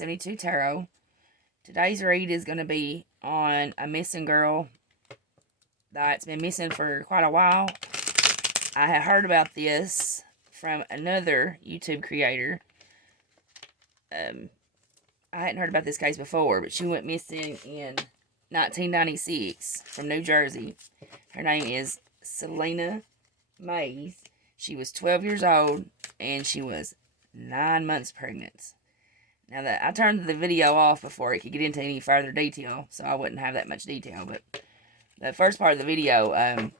72 Tarot. Today's read is going to be on a missing girl that's been missing for quite a while. I had heard about this from another YouTube creator. I hadn't heard about this case before, but she went missing in 1996 from New Jersey. Her name is Celina Mays. She was 12 years old, and she was 9 months pregnant. Now, that I turned the video off before it could get into any further detail, so I wouldn't have that much detail, but the first part of the video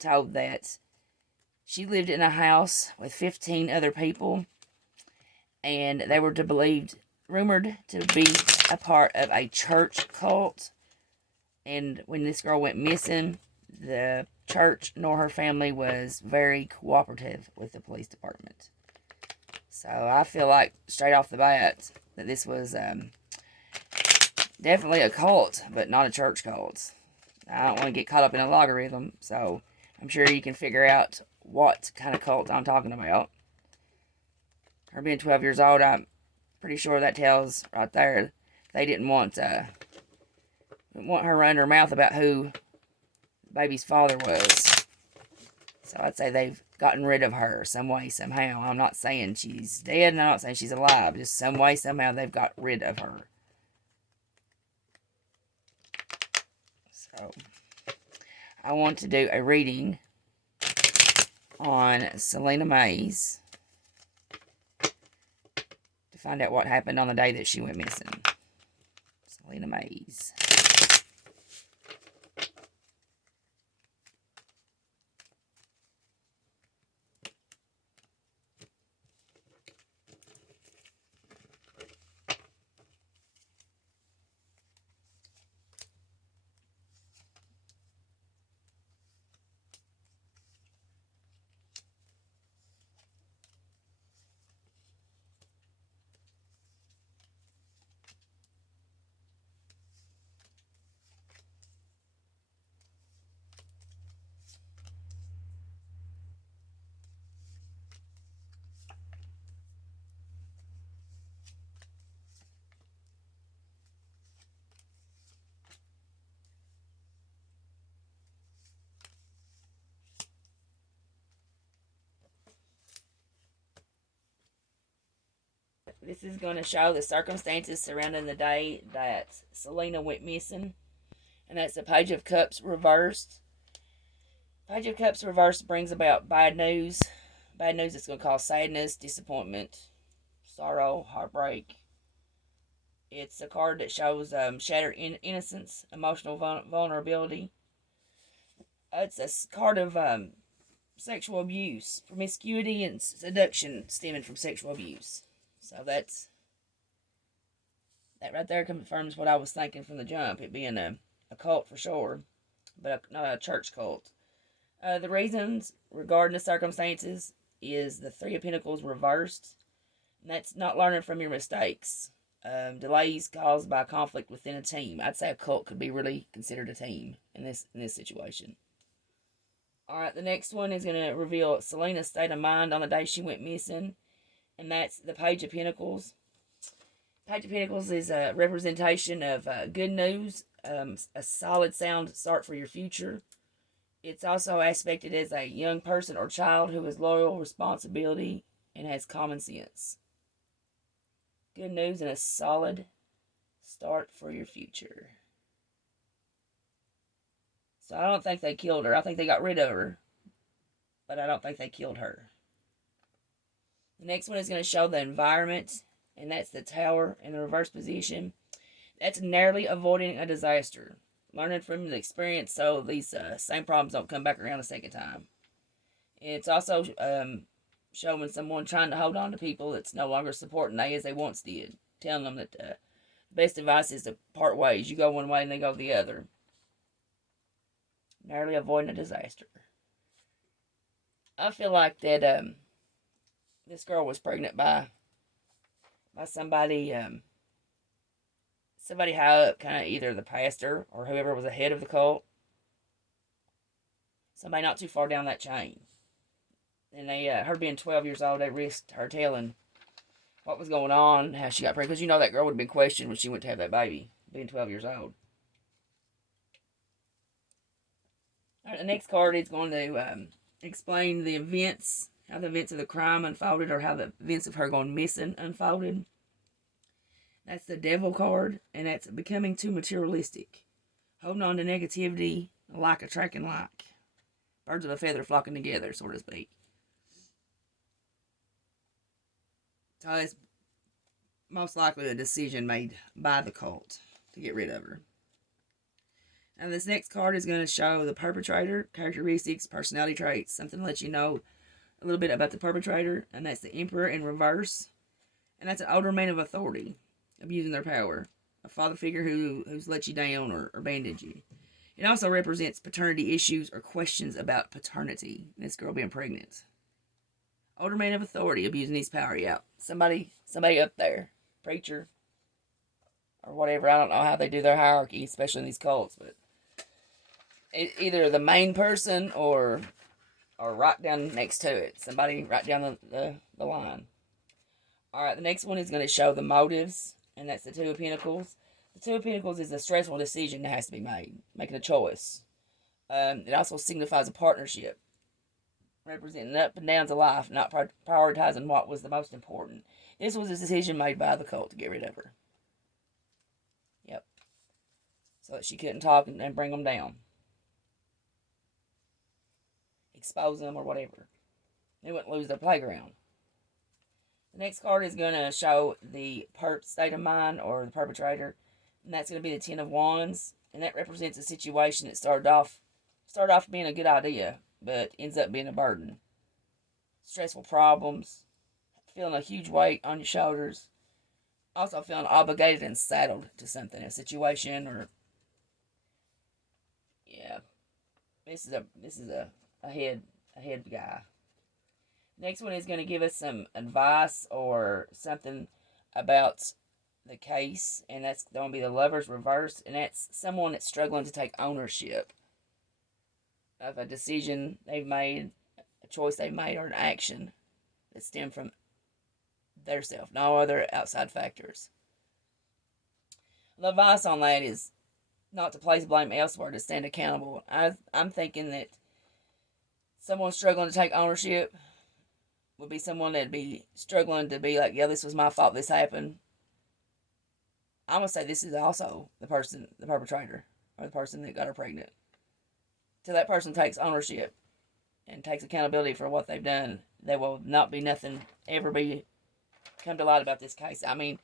told that she lived in a house with 15 other people, and they were rumored to be a part of a church cult. And when this girl went missing, the church nor her family was very cooperative with the police department. So I feel like straight off the bat that this was definitely a cult, but not a church cult. I don't want to get caught up in a logarithm, so I'm sure you can figure out what kind of cult I'm talking about. Her being 12 years old, I'm pretty sure that tells right there they didn't want her running her mouth about who the baby's father was. So I'd say they've gotten rid of her some way, somehow. I'm not saying she's dead, and I'm not saying she's alive. Just some way, somehow, they've got rid of her. So, I want to do a reading on Celina Mays to find out what happened on the day that she went missing. Celina Mays. This is going to show the circumstances surrounding the day that Celina went missing. And that's the Page of Cups reversed. Page of Cups reversed brings about bad news. Bad news that's going to cause sadness, disappointment, sorrow, heartbreak. It's a card that shows shattered innocence, emotional vulnerability. It's a card of sexual abuse, promiscuity, and seduction stemming from sexual abuse. So that right there confirms what I was thinking from the jump, it being a cult for sure, but not a church cult. The reasons regarding the circumstances is the Three of Pentacles reversed, and that's not learning from your mistakes. Delays caused by conflict within a team. I'd say a cult could be really considered a team in this situation. Alright, the next one is going to reveal Celina's state of mind on the day she went missing. And that's the Page of Pentacles. Page of Pentacles is a representation of good news, a solid sound start for your future. It's also aspected as a young person or child who is loyal, responsibility, and has common sense. Good news and a solid start for your future. So I don't think they killed her. I think they got rid of her. But I don't think they killed her. The next one is going to show the environment, and that's the Tower in the reverse position. That's narrowly avoiding a disaster. Learning from the experience so these same problems don't come back around a second time. It's also showing someone trying to hold on to people that's no longer supporting they as they once did. Telling them that the best advice is to part ways. You go one way and they go the other. Narrowly avoiding a disaster. I feel like that this girl was pregnant by somebody somebody high up, kind of either the pastor or whoever was the head of the cult. Somebody not too far down that chain. And they, her being 12 years old, they risked her telling what was going on, how she got pregnant. Because you know that girl would have been questioned when she went to have that baby, being 12 years old. All right, the next card is going to explain the events, how the events of the crime unfolded, or how the events of her going missing unfolded. That's the Devil card, and that's becoming too materialistic. Holding on to negativity, like attracting like. Birds of a feather flocking together, so to speak. So it's most likely a decision made by the cult to get rid of her. Now this next card is going to show the perpetrator, characteristics, personality traits, something to let you know a little bit about the perpetrator, and that's the Emperor in reverse. And that's an older man of authority, abusing their power. A father figure who's let you down or abandoned you. It also represents paternity issues or questions about paternity. This girl being pregnant. Older man of authority abusing his power. Yeah, somebody up there, preacher or whatever. I don't know how they do their hierarchy, especially in these cults, but either the main person or right down next to it. Somebody right down the line. All right, the next one is going to show the motives, and that's the Two of Pentacles. The Two of Pentacles is a stressful decision that has to be made, making a choice. It also signifies a partnership, representing up and downs of life, not prioritizing what was the most important. This was a decision made by the cult to get rid of her. Yep. So that she couldn't talk and bring them down. Expose them or whatever. They wouldn't lose their playground. The next card is going to show the perp's state of mind or the perpetrator. And that's going to be the Ten of Wands. And that represents a situation that started off being a good idea, but ends up being a burden. Stressful problems. Feeling a huge weight on your shoulders. Also feeling obligated and saddled to something, a situation, or yeah. This is a head guy. Next one is going to give us some advice or something about the case, and that's going to be the Lover's reverse, and that's someone that's struggling to take ownership of a decision they've made, a choice they've made, or an action that stemmed from their self, no other outside factors. The advice on that is not to place blame elsewhere, to stand accountable. I'm thinking that someone struggling to take ownership would be someone that'd be struggling to be like, yeah, this was my fault, this happened. I'm going to say this is also the perpetrator, or the person that got her pregnant. Till that person takes ownership and takes accountability for what they've done, there will not be nothing ever come to light about this case. I mean,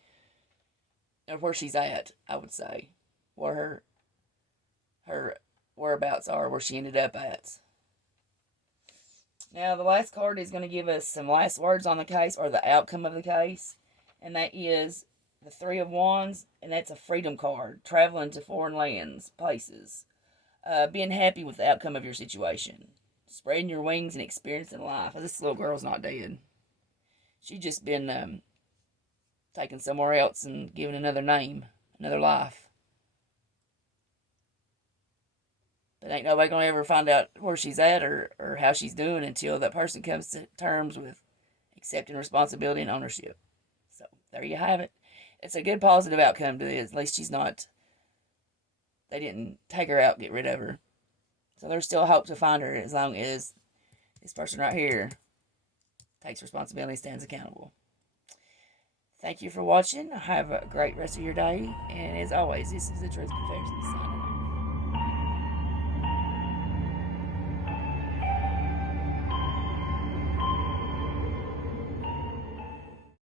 where she's at, I would say. Where her whereabouts are, where she ended up at. Now, the last card is going to give us some last words on the case, or the outcome of the case. And that is the Three of Wands, and that's a freedom card. Traveling to foreign lands, places. Being happy with the outcome of your situation. Spreading your wings and experiencing life. This little girl's not dead. She's just been taken somewhere else and given another name, another life. But ain't nobody gonna ever find out where she's at or how she's doing until that person comes to terms with accepting responsibility and ownership. So there you have it. It's a good positive outcome to this. At least she's not. They didn't take her out, get rid of her. So there's still hope to find her as long as this person right here takes responsibility and stands accountable. Thank you for watching. Have a great rest of your day. And as always, this is the Truth Confessions.